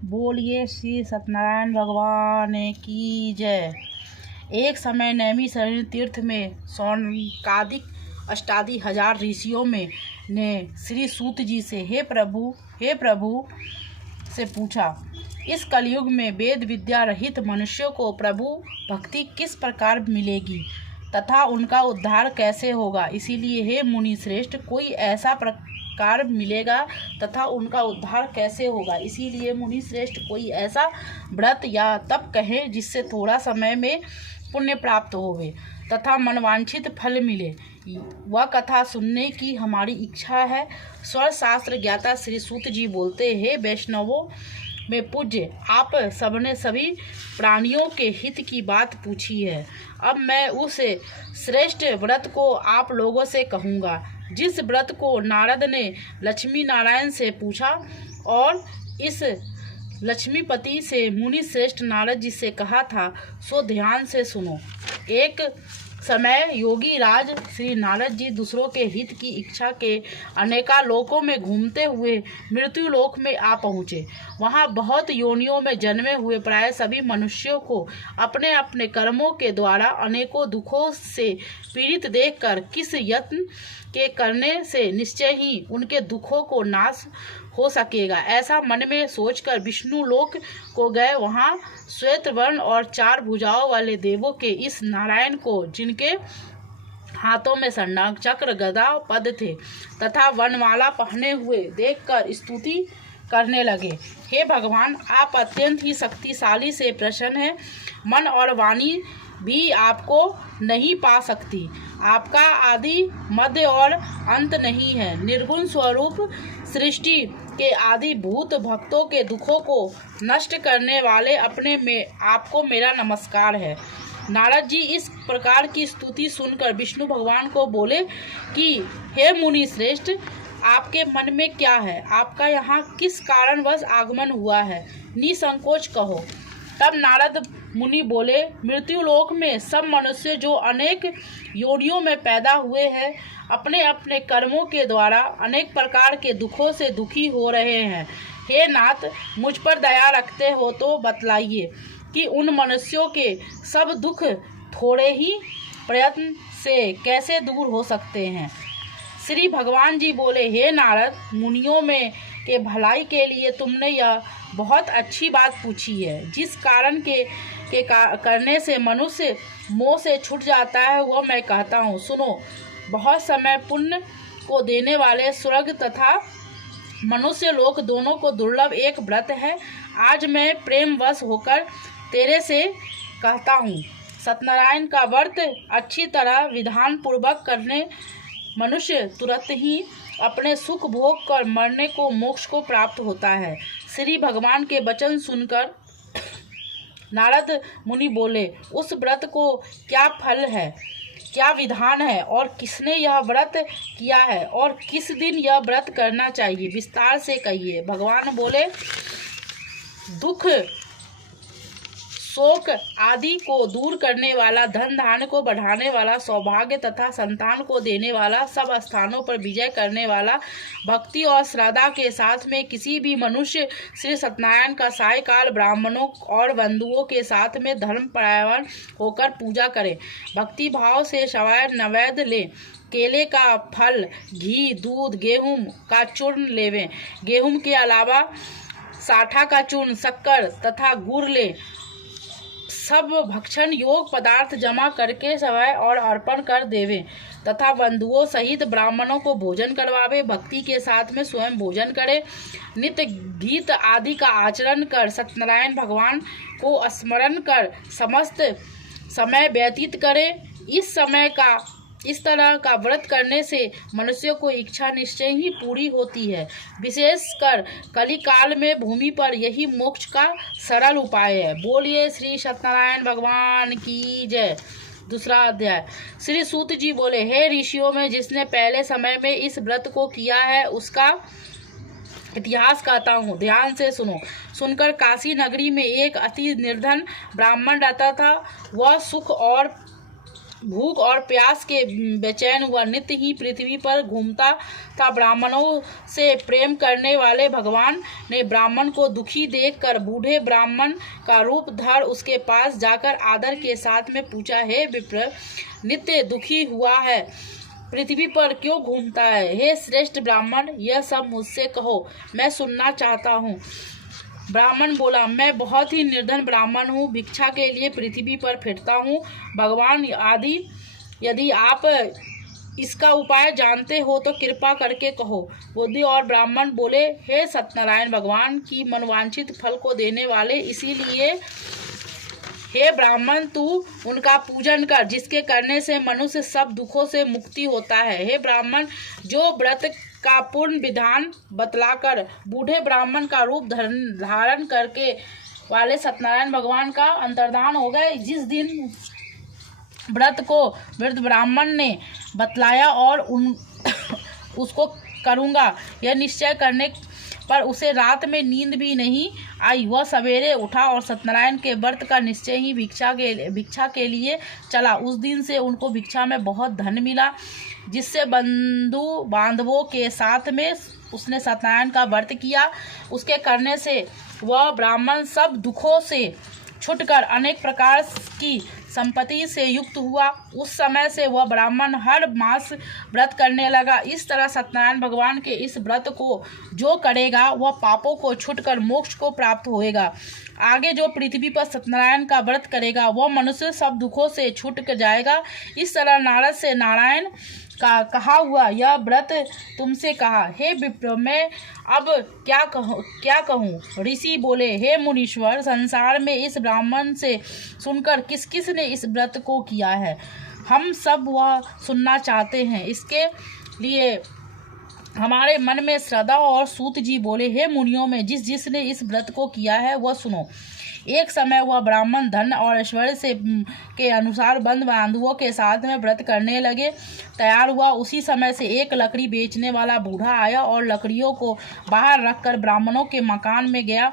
बोलिए श्री सत्यनारायण भगवान की जय। एक समय नैमिषारण्य तीर्थ में सौनकादिक अष्टादि हजार ऋषियों में ने श्री सूत जी से हे प्रभु से पूछा, इस कलयुग में वेद विद्या रहित मनुष्यों को प्रभु भक्ति किस प्रकार मिलेगी तथा उनका उद्धार कैसे होगा। इसीलिए हे मुनि श्रेष्ठ, कोई ऐसा प्रकार मिलेगा तथा उनका उद्धार कैसे होगा। इसीलिए मुनि श्रेष्ठ, कोई ऐसा व्रत या तप कहें जिससे थोड़ा समय में पुण्य प्राप्त होवे तथा मनवांछित फल मिले। वह कथा सुनने की हमारी इच्छा है। स्वर शास्त्र ज्ञाता श्री सूत जी बोलते, हे वैष्णवों में पूज्य, आप सबने सभी प्राणियों के हित की बात पूछी है। अब मैं उस श्रेष्ठ व्रत को आप लोगों से कहूँगा जिस व्रत को नारद ने लक्ष्मी नारायण से पूछा और इस लक्ष्मीपति से मुनि श्रेष्ठ नारद जी से कहा था, सो ध्यान से सुनो। एक समय योगी राज श्री नारद जी दूसरों के हित की इच्छा के अनेका लोकों में घूमते हुए मृत्यु लोक में आ पहुँचे। वहाँ बहुत योनियों में जन्मे हुए प्राय सभी मनुष्यों को अपने अपने कर्मों के द्वारा अनेकों दुखों से पीड़ित देखकर किस यत्न के करने से निश्चय ही उनके दुखों को नाश हो सकेगा, ऐसा मन में सोचकर विष्णु लोक को गए। वहाँ श्वेत वर्ण और चार भुजाओं वाले देवों के इस नारायण को, जिनके हाथों में शंडाक चक्र गदा पद थे तथा वनमाला पहने हुए देखकर स्तुति करने लगे। हे भगवान, आप अत्यंत ही शक्तिशाली से प्रसन्न हैं। मन और वाणी भी आपको नहीं पा सकती। आपका आदि मध्य और अंत नहीं है। निर्गुण स्वरूप सृष्टि के आदि भूत भक्तों के दुखों को नष्ट करने वाले अपने में आपको मेरा नमस्कार है। नारद जी इस प्रकार की स्तुति सुनकर विष्णु भगवान को बोले कि हे मुनि श्रेष्ठ, आपके मन में क्या है? आपका यहाँ किस कारणवश आगमन हुआ है? निसंकोच कहो। तब नारद मुनि बोले, मृत्यु लोक में सब मनुष्य जो अनेक योनियों में पैदा हुए हैं, अपने अपने कर्मों के द्वारा अनेक प्रकार के दुखों से दुखी हो रहे हैं। हे नाथ, मुझ पर दया रखते हो तो बतलाइए कि उन मनुष्यों के सब दुख थोड़े ही प्रयत्न से कैसे दूर हो सकते हैं। श्री भगवान जी बोले, हे नारद, मुनियों में के भलाई के लिए तुमने यह बहुत अच्छी बात पूछी है। जिस कारण करने से मनुष्य मोह से छूट जाता है वह मैं कहता हूँ, सुनो। बहुत समय पुण्य को देने वाले स्वर्ग तथा मनुष्य लोक दोनों को दुर्लभ एक व्रत है। आज मैं प्रेमवश होकर तेरे से कहता हूँ। सत्यनारायण का व्रत अच्छी तरह विधान पूर्वक करने मनुष्य तुरंत ही अपने सुख भोग कर मरने को मोक्ष को प्राप्त होता है। श्री भगवान के वचन सुनकर नारद मुनि बोले, उस व्रत को क्या फल है, क्या विधान है और किसने यह व्रत किया है और किस दिन यह व्रत करना चाहिए, विस्तार से कहिए। भगवान बोले, दुख शोक आदि को दूर करने वाला, धन धान्य को बढ़ाने वाला, सौभाग्य तथा संतान को देने वाला, सब स्थानों पर विजय करने वाला, भक्ति और श्रद्धा के साथ में किसी भी मनुष्य श्री सत्यनारायण का सायकाल ब्राह्मणों और बंधुओं के साथ में धर्मपरायण होकर पूजा करे। भक्ति भाव से सवाय नैवेद्य ले, केले का फल, घी, दूध, गेहूं का चूर्ण लेवें। गेहूं के अलावा साठा का चूर्ण, शक्कर तथा गुड़ ले। सब भक्षण योग पदार्थ जमा करके सवाय और अर्पण कर देवे तथा बंधुओं सहित ब्राह्मणों को भोजन करवावे। भक्ति के साथ में स्वयं भोजन करे। नित्य गीत आदि का आचरण कर सत्यनारायण भगवान को स्मरण कर समस्त समय व्यतीत करे। इस तरह का व्रत करने से मनुष्यों को इच्छा निश्चय ही पूरी होती है। विशेषकर कली काल में भूमि पर यही मोक्ष का सरल उपाय है। बोलिए श्री सत्यनारायण भगवान की जय। दूसरा अध्याय। श्री सूत जी बोले, हे ऋषियों में जिसने पहले समय में इस व्रत को किया है उसका इतिहास कहता हूँ, ध्यान से सुनो। सुनकर काशी नगरी में एक अति निर्धन ब्राह्मण रहता था। वह सुख और भूख और प्यास के बेचैन हुआ, नित्य ही पृथ्वी पर घूमता था। ब्राह्मणों से प्रेम करने वाले भगवान ने ब्राह्मण को दुखी देखकर बूढ़े ब्राह्मण का रूप धर उसके पास जाकर आदर के साथ में पूछा, हे विप्र, नित्य दुखी हुआ है, पृथ्वी पर क्यों घूमता है? हे श्रेष्ठ ब्राह्मण, यह सब मुझसे कहो, मैं सुनना चाहता हूँ। ब्राह्मण बोला, मैं बहुत ही निर्धन ब्राह्मण हूँ, भिक्षा के लिए पृथ्वी पर फिरता हूँ। भगवान आदि यदि आप इसका उपाय जानते हो तो कृपा करके कहो। बुद्धि और ब्राह्मण बोले, हे सत्यनारायण, भगवान की मनवांछित फल को देने वाले, इसीलिए हे ब्राह्मण, तू उनका पूजन कर, जिसके करने से मनुष्य सब दुखों से मुक्ति होता है। हे ब्राह्मण, जो व्रत का पूर्ण विधान बतलाकर बूढ़े ब्राह्मण का रूप धारण करके वाले सत्यनारायण भगवान का अंतर्धान हो गए। जिस दिन व्रत को वृद्ध ब्राह्मण ने बतलाया और उसको करूँगा यह निश्चय करने पर उसे रात में नींद भी नहीं आई। वह सवेरे उठा और सत्यनारायण के व्रत का निश्चय ही भिक्षा के लिए चला। उस दिन से उनको भिक्षा में बहुत धन मिला, जिससे बंधु बांधवों के साथ में उसने सत्यनारायण का व्रत किया। उसके करने से वह ब्राह्मण सब दुखों से छुटकर अनेक प्रकार की संपत्ति से युक्त हुआ। उस समय से वह ब्राह्मण हर मास व्रत करने लगा। इस तरह सत्यनारायण भगवान के इस व्रत को जो करेगा वह पापों को छूटकर मोक्ष को प्राप्त होएगा। आगे जो पृथ्वी पर सत्यनारायण का व्रत करेगा वह मनुष्य सब दुखों से छूट जाएगा। इस तरह नारद से नारायण का कहा हुआ यह व्रत तुमसे कहा। हे विप्र, मैं अब क्या कहूँ? ऋषि बोले, हे मुनीश्वर, संसार में इस ब्राह्मण से सुनकर किस किस ने इस व्रत को किया है, हम सब वह सुनना चाहते हैं। इसके लिए हमारे मन में श्रद्धा। और सूत जी बोले, हे मुनियों में जिसने इस व्रत को किया है वह सुनो। एक समय वह ब्राह्मण धन और ऐश्वर्य से के अनुसार बंधु बांधवों के साथ में व्रत करने लगे तैयार हुआ। उसी समय से एक लकड़ी बेचने वाला बूढ़ा आया और लकड़ियों को बाहर रखकर ब्राह्मणों के मकान में गया।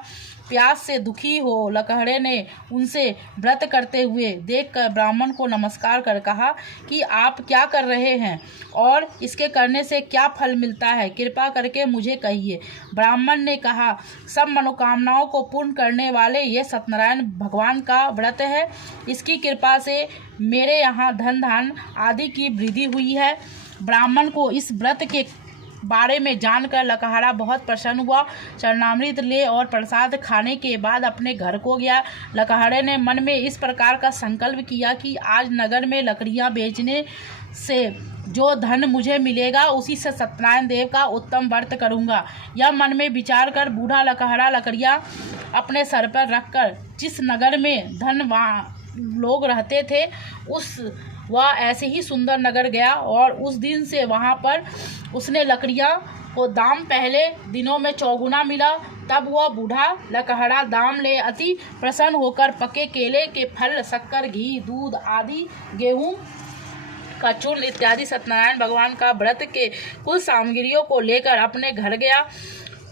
प्यास से दुखी हो लकहड़े ने उनसे व्रत करते हुए देखकर ब्राह्मण को नमस्कार कर कहा कि आप क्या कर रहे हैं और इसके करने से क्या फल मिलता है, कृपा करके मुझे कहिए। ब्राह्मण ने कहा, सब मनोकामनाओं को पूर्ण करने वाले ये सत्यनारायण भगवान का व्रत है। इसकी कृपा से मेरे यहाँ धन धान आदि की वृद्धि हुई है। ब्राह्मण को इस व्रत के बारे में जानकर लकहड़ा बहुत प्रसन्न हुआ। चरणामृत ले और प्रसाद खाने के बाद अपने घर को गया। लकहड़े ने मन में इस प्रकार का संकल्प किया कि आज नगर में लकड़ियां बेचने से जो धन मुझे मिलेगा उसी से सत्यनारायण देव का उत्तम व्रत करूंगा। यह मन में विचार कर बूढ़ा लकहड़ा लकड़ियां अपने सर पर रखकर जिस नगर में धनवान लोग रहते थे वह ऐसे ही सुंदर नगर गया और उस दिन से वहाँ पर उसने लकड़ियाँ को दाम पहले दिनों में चौगुना मिला। तब वह बूढ़ा लकहड़ा दाम ले अति प्रसन्न होकर पके केले के फल, शक्कर, घी, दूध आदि, गेहूँ का चूर्ण इत्यादि सत्यनारायण भगवान का व्रत के कुल सामग्रियों को लेकर अपने घर गया।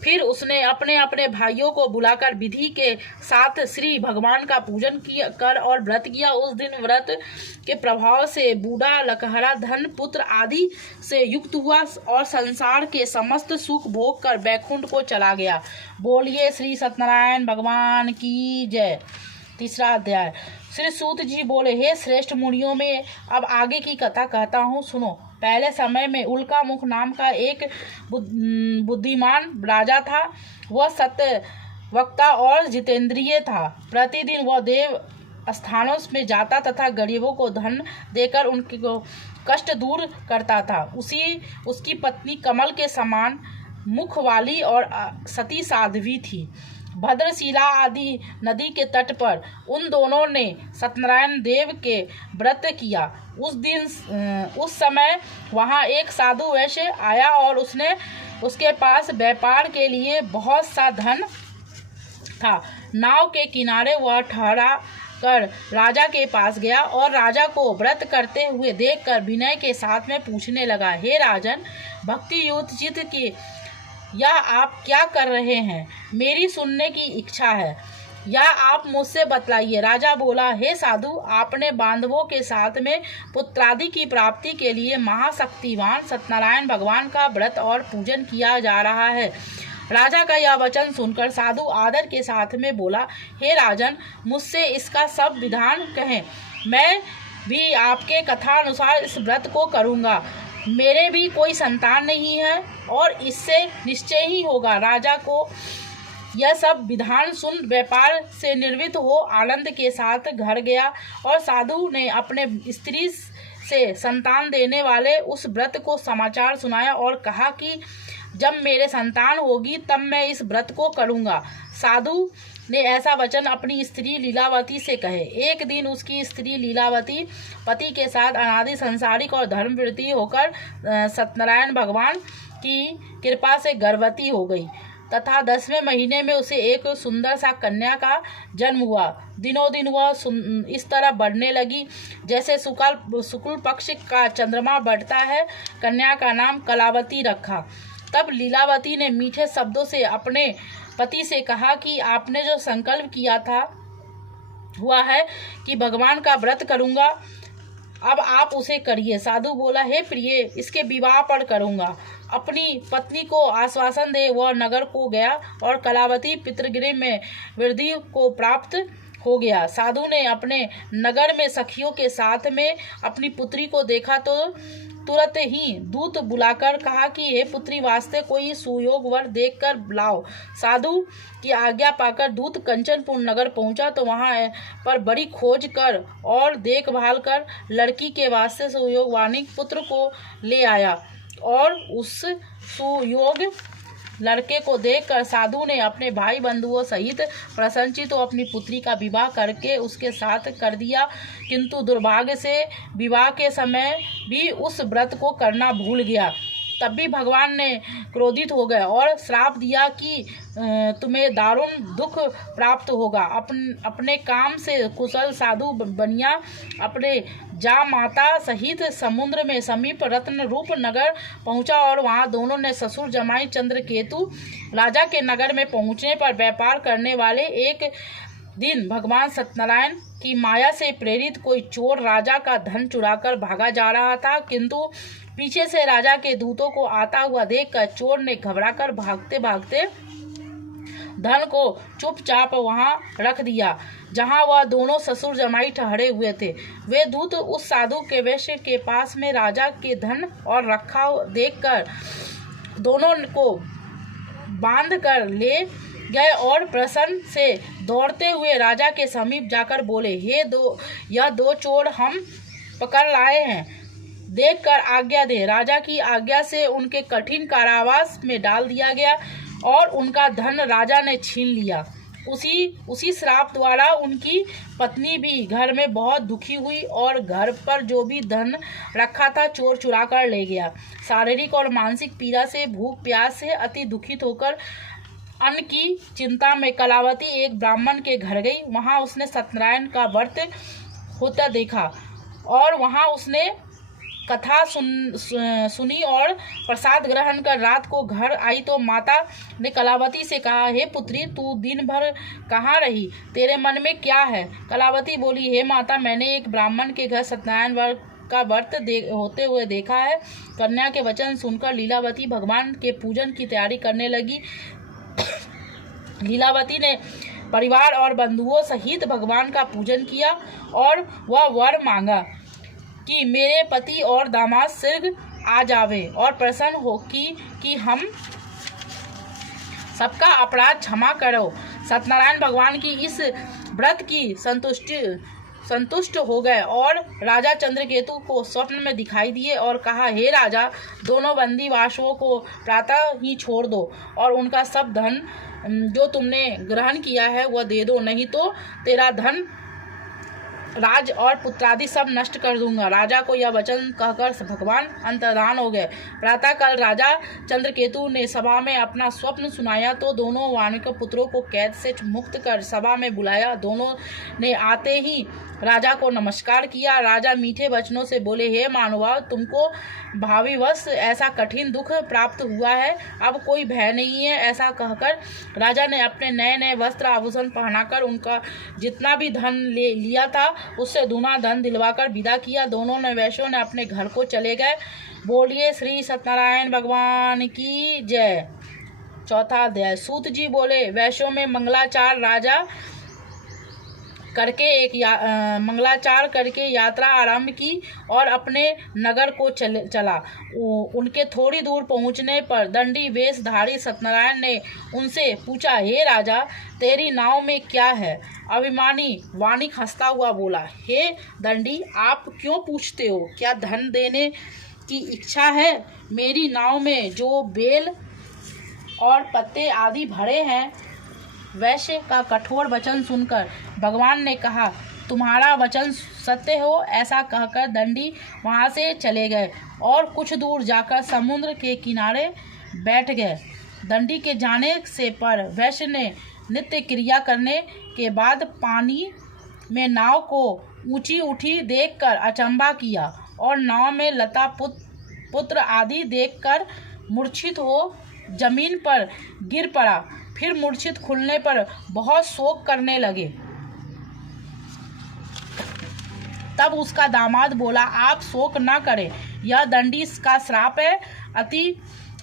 फिर उसने अपने अपने भाइयों को बुलाकर विधि के साथ श्री भगवान का पूजन कर और व्रत किया। उस दिन व्रत के प्रभाव से बूढ़ा लकहड़ा धन पुत्र आदि से युक्त हुआ और संसार के समस्त सुख भोग कर बैकुंठ को चला गया। बोलिए श्री सत्यनारायण भगवान की जय। तीसरा अध्याय। श्री सूत जी बोले, हे श्रेष्ठ मुनियों में अब आगे की कथा कहता हूँ, सुनो। पहले समय में उल्का मुख नाम का एक बुद्धिमान राजा था। वह सत्य वक्ता और जितेंद्रिय था। प्रतिदिन वह देव स्थानों में जाता तथा गरीबों को धन देकर उनके कष्ट दूर करता था। उसकी पत्नी कमल के समान मुख वाली और सती साध्वी थी। भद्रशिला आदि नदी के तट पर उन दोनों ने सत्यनारायण देव के व्रत किया। उस समय वहाँ एक साधु वैश्य आया और उसके पास व्यापार के लिए बहुत सा धन था। नाव के किनारे वह ठहरा कर राजा के पास गया और राजा को व्रत करते हुए देखकर विनय के साथ में पूछने लगा, हे राजन, भक्ति युक्त चित्त की यह आप क्या कर रहे हैं? मेरी सुनने की इच्छा है। या आप मुझसे बतलाइए। राजा बोला, हे साधु, आपने बांधवों के साथ में पुत्रादि की प्राप्ति के लिए महाशक्तिवान सत्यनारायण भगवान का व्रत और पूजन किया जा रहा है। राजा का यह वचन सुनकर साधु आदर के साथ में बोला, हे राजन, मुझसे इसका सब विधान कहें, मैं भी आपके कथानुसार इस व्रत को करूँगा। मेरे भी कोई संतान नहीं है और इससे निश्चय ही होगा। राजा को यह सब विधान सुन व्यापार से निर्वृत्त हो आनंद के साथ घर गया और साधु ने अपने स्त्री से संतान देने वाले उस व्रत को समाचार सुनाया और कहा कि जब मेरे संतान होगी तब मैं इस व्रत को करूँगा। साधु ने ऐसा वचन अपनी स्त्री लीलावती से कहे। एक दिन उसकी स्त्री लीलावती पति के साथ अनादि संसारिक और धर्मवृत्ति होकर सत्यनारायण भगवान की कृपा से गर्भवती हो गई तथा 10वें महीने में उसे एक सुंदर सा कन्या का जन्म हुआ। दिनों दिन वह इस तरह बढ़ने लगी जैसे शुक्ल पक्ष का चंद्रमा बढ़ता है। कन्या का नाम कलावती रखा। तब लीलावती ने मीठे शब्दों से अपने पति से कहा कि आपने जो संकल्प किया था हुआ है कि भगवान का व्रत करूँगा, अब आप उसे करिए। साधु बोला, हे प्रिय, इसके विवाह पर करूँगा। अपनी पत्नी को आश्वासन दे वह नगर को गया और कलावती पितृगृह में वृद्धि को प्राप्त हो गया। साधु ने अपने नगर में सखियों के साथ में अपनी पुत्री को देखा तो तुरंत ही दूत बुलाकर कहा कि हे पुत्री, वास्ते कोई सुयोग वर देख कर लाओ। साधु की आज्ञा पाकर दूत कंचनपुर नगर पहुंचा तो वहां पर बड़ी खोज कर और देखभाल कर लड़की के वास्ते सुयोगवानी पुत्र को ले आया और उस सुयोग लड़के को देखकर साधु ने अपने भाई बंधुओं सहित प्रसन्नचित्त तो अपनी पुत्री का विवाह करके उसके साथ कर दिया। किंतु दुर्भाग्य से विवाह के समय भी उस व्रत को करना भूल गया। तब भी भगवान ने क्रोधित हो गए और श्राप दिया कि तुम्हें दारुण दुख प्राप्त होगा। अपने काम से कुशल साधु बनिया अपने जा माता सहित समुद्र में समीप रत्न रूप नगर पहुंचा और वहां दोनों ने ससुर जमाई चंद्रकेतु राजा के नगर में पहुंचने पर व्यापार करने वाले एक दिन भगवान सत्यनारायण की माया से प्रेरित कोई चोर राजा का धन चुराकर भागा जा रहा था, किंतु पीछे से राजा के दूतों को आता हुआ देखकर चोर ने घबराकर भागते भागते धन को चुपचाप वहां रख दिया जहां वह दोनों ससुर जमाई ठहरे हुए थे। वे दूत उस साधु के वैश्य के पास में राजा के धन और रखा देखकर दोनों को बांध कर ले गए और प्रसन्न से दौड़ते हुए राजा के समीप जाकर बोले, यह दो चोर हम पकड़ लाए हैं, देखकर आज्ञा दे। राजा की आज्ञा से उनके कठिन कारावास में डाल दिया गया और उनका धन राजा ने छीन लिया। उसी श्राप द्वारा उनकी पत्नी भी घर में बहुत दुखी हुई और घर पर जो भी धन रखा था चोर चुरा कर ले गया। शारीरिक और मानसिक पीड़ा से, भूख प्यास से अति दुखित होकर अन्न की चिंता में कलावती एक ब्राह्मण के घर गई। वहां उसने सत्यनारायण का व्रत होता देखा और वहां उसने कथा सुनी और प्रसाद ग्रहण कर रात को घर आई तो माता ने कलावती से कहा, हे पुत्री, तू दिन भर कहाँ रही? तेरे मन में क्या है? कलावती बोली, हे माता, मैंने एक ब्राह्मण के घर सत्यनारायण का व्रत होते हुए देखा है। कन्या के वचन सुनकर लीलावती भगवान के पूजन की तैयारी करने लगी। लीलावती ने परिवार और बंधुओं सहित भगवान का पूजन किया और वह वर मांगा कि मेरे पति और दामाद शीघ्र आ जावे और प्रसन्न हो कि हम सबका अपराध क्षमा करो। सत्यनारायण भगवान की इस व्रत की संतुष्ट हो गए और राजा चंद्रकेतु को स्वप्न में दिखाई दिए और कहा, हे राजा, दोनों बंदी वासुओं को प्रातः ही छोड़ दो और उनका सब धन जो तुमने ग्रहण किया है वह दे दो, नहीं तो तेरा धन राज और पुत्रादि सब नष्ट कर दूंगा। राजा को यह वचन कहकर भगवान अंतर्धान हो गए। प्रातःकाल राजा चंद्रकेतु ने सभा में अपना स्वप्न सुनाया तो दोनों वानर पुत्रों को कैद से मुक्त कर सभा में बुलाया। दोनों ने आते ही राजा को नमस्कार किया। राजा मीठे वचनों से बोले, हे मानवाव, तुमको भाविवश ऐसा कठिन दुख प्राप्त हुआ है, अब कोई भय नहीं है। ऐसा कहकर राजा ने अपने नए नए वस्त्र आभूषण पहनाकर उनका जितना भी धन लिया था उससे दूना धन दिलवाकर विदा किया। दोनों ने वैश्यों ने अपने घर को चले गए। बोलिए श्री सत्यनारायण भगवान की जय। चौथा अध्याय। सूत जी बोले, वैश्यों में मंगलाचार करके यात्रा आरंभ की और अपने नगर को चला। उनके थोड़ी दूर पहुंचने पर दंडी वेशधारी सत्यनारायण ने उनसे पूछा, हे राजा, तेरी नाव में क्या है? अभिमानी वानिक हंसता हुआ बोला, हे दंडी, आप क्यों पूछते हो? क्या धन देने की इच्छा है? मेरी नाव में जो बेल और पत्ते आदि भरे हैं। वैश्य का कठोर वचन सुनकर भगवान ने कहा, तुम्हारा वचन सत्य हो। ऐसा कहकर दंडी वहां से चले गए और कुछ दूर जाकर समुद्र के किनारे बैठ गए। दंडी के जाने से पर वैश्य ने नित्य क्रिया करने के बाद पानी में नाव को ऊंची उठी देखकर अचंभा किया और नाव में लता पुत्र आदि देखकर मूर्छित हो जमीन पर गिर पड़ा। फिर मूर्छित खुलने पर बहुत शोक करने लगे। तब उसका दामाद बोला, आप शोक न करें, यह दंडी का श्राप है,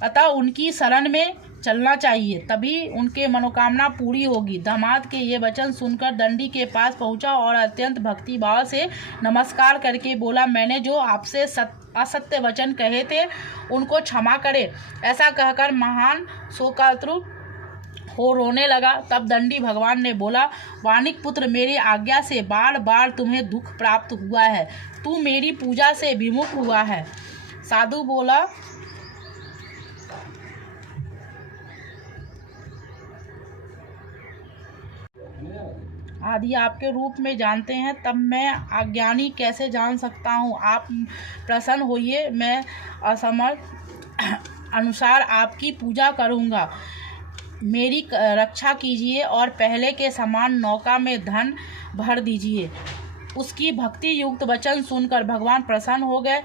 अतः उनकी शरण में चलना चाहिए, तभी उनके मनोकामना पूरी होगी। दामाद के ये वचन सुनकर दंडी के पास पहुंचा और अत्यंत भक्ति भाव से नमस्कार करके बोला, मैंने जो आपसे असत्य वचन कहे थे उनको क्षमा करें। ऐसा कहकर महान शोकातुर हो रोने लगा। तब दंडी भगवान ने बोला, वानिक पुत्र, मेरी आज्ञा से बार बार तुम्हें दुख प्राप्त हुआ है, तू मेरी पूजा से विमुख हुआ है। साधु बोला, आदि आपके रूप में जानते हैं, तब मैं अज्ञानी कैसे जान सकता हूँ? आप प्रसन्न होइए, मैं असमर्थ अनुसार आपकी पूजा करूँगा। मेरी रक्षा कीजिए और पहले के समान नौका में धन भर दीजिए। उसकी भक्ति युक्त वचन सुनकर भगवान प्रसन्न हो गए,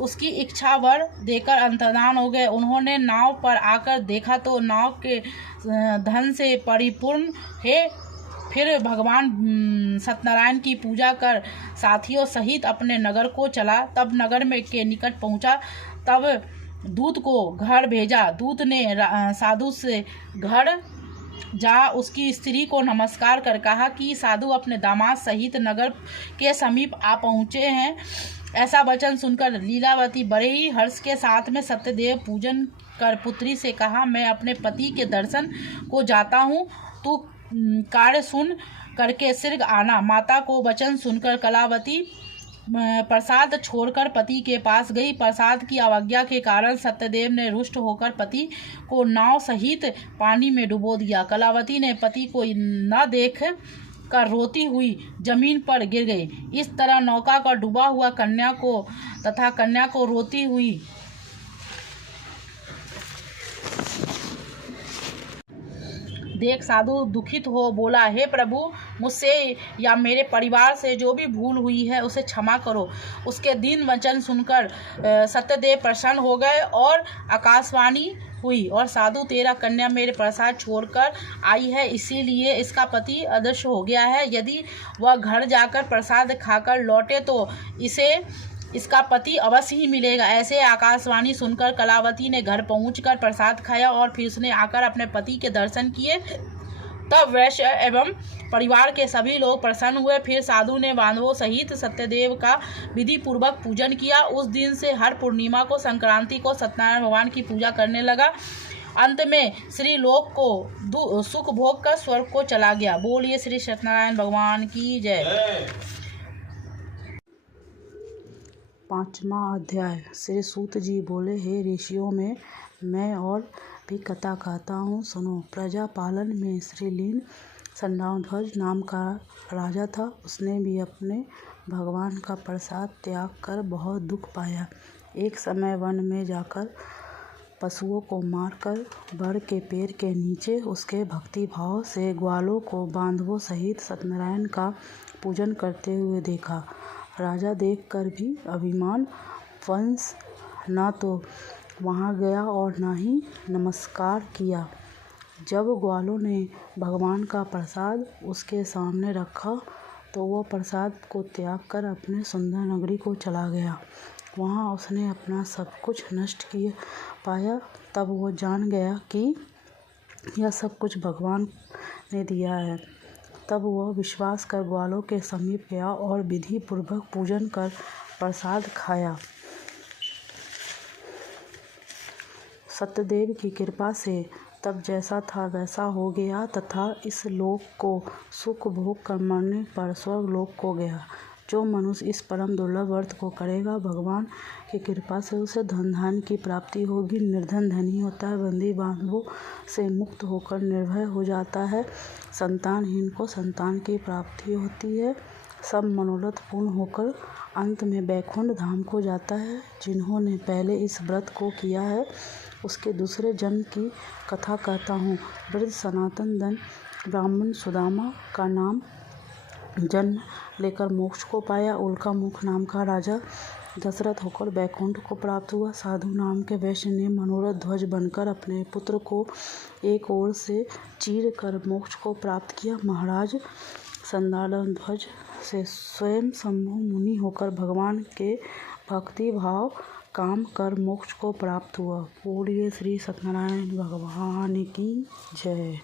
उसकी इच्छा वर देकर अंतर्धान हो गए। उन्होंने नाव पर आकर देखा तो नाव के धन से परिपूर्ण है। फिर भगवान सत्यनारायण की पूजा कर साथियों सहित अपने नगर को चला। तब नगर में के निकट पहुंचा, तब दूत को घर भेजा। दूत ने साधु से घर जा उसकी स्त्री को नमस्कार कर कहा कि साधु अपने दामाद सहित नगर के समीप आ पहुँचे हैं। ऐसा वचन सुनकर लीलावती बड़े ही हर्ष के साथ में सत्यदेव पूजन कर पुत्री से कहा, मैं अपने पति के दर्शन को जाता हूँ, तू कार्य सुन करके शीघ्र आना। माता को वचन सुनकर कलावती प्रसाद छोड़कर पति के पास गई। प्रसाद की अवज्ञा के कारण सत्यदेव ने रुष्ट होकर पति को नाव सहित पानी में डुबो दिया। कलावती ने पति को न देख कर रोती हुई जमीन पर गिर गई। इस तरह नौका का डूबा हुआ कन्या को रोती हुई देख साधु दुखित हो बोला, हे प्रभु, मुझसे या मेरे परिवार से जो भी भूल हुई है उसे क्षमा करो। उसके दीन वचन सुनकर सत्यदेव प्रसन्न हो गए और आकाशवाणी हुई, और साधु, तेरा कन्या मेरे प्रसाद छोड़कर आई है, इसीलिए इसका पति अदृश्य हो गया है। यदि वह घर जाकर प्रसाद खाकर लौटे तो इसका पति अवश्य ही मिलेगा। ऐसे आकाशवाणी सुनकर कलावती ने घर पहुंचकर प्रसाद खाया और फिर उसने आकर अपने पति के दर्शन किए। तब वैश्य एवं परिवार के सभी लोग प्रसन्न हुए। फिर साधु ने बांधवों सहित सत्यदेव का विधि पूर्वक पूजन किया। उस दिन से हर पूर्णिमा को, संक्रांति को सत्यनारायण भगवान की पूजा करने लगा। अंत में श्री लोक को सुख भोग कर स्वर्ग को चला गया। बोलिए श्री सत्यनारायण भगवान की जय। 5वां अध्याय। श्री सूत जी बोले, हे ऋषियों में मैं और भी कथा कहता हूँ, सुनो। प्रजा पालन में श्रीलीन संदाध्वज नाम का राजा था। उसने भी अपने भगवान का प्रसाद त्याग कर बहुत दुख पाया। एक समय वन में जाकर पशुओं को मारकर बड़ के पेड़ के नीचे उसके भक्ति भाव से ग्वालों को बांधवों सहित सत्यनारायण का पूजन करते हुए देखा। राजा देखकर भी अभिमान वश न तो वहां गया और न ही नमस्कार किया। जब ग्वालों ने भगवान का प्रसाद उसके सामने रखा तो वह प्रसाद को त्याग कर अपने सुंदर नगरी को चला गया। वहाँ उसने अपना सब कुछ नष्ट किया पाया। तब वो जान गया कि यह सब कुछ भगवान ने दिया है। तब वह विश्वास कर ग्वालों के समीप गया और विधि पूर्वक पूजन कर प्रसाद खाया। सत्यदेव की कृपा से तब जैसा था वैसा हो गया तथा इस लोक को सुख भोग कर मरने पर स्वर्ग लोक को गया। जो मनुष्य इस परम दुर्लभ व्रत को करेगा, भगवान की कृपा से उसे धन धान्य की प्राप्ति होगी। निर्धन धनी होता है, बंदी बांधवों से मुक्त होकर निर्भय हो जाता है, संतानहीन को संतान की प्राप्ति होती है, सब मनोरथ पूर्ण होकर अंत में वैकुंठ धाम को जाता है। जिन्होंने पहले इस व्रत को किया है उसके दूसरे जन्म की कथा कहता हूँ। वृद्ध सनातन धन ब्राह्मण सुदामा का नाम जन्म लेकर मोक्ष को पाया। उल्का मुख नाम का राजा दशरथ होकर वैकुंठ को प्राप्त हुआ। साधु नाम के वैश्य ने मनोरथ ध्वज बनकर अपने पुत्र को एक ओर से चीर कर मोक्ष को प्राप्त किया। महाराज संदाध्वज से स्वयं शंभु मुनि होकर भगवान के भक्ति भाव काम कर मोक्ष को प्राप्त हुआ। बोलिए श्री सत्यनारायण भगवान की जय।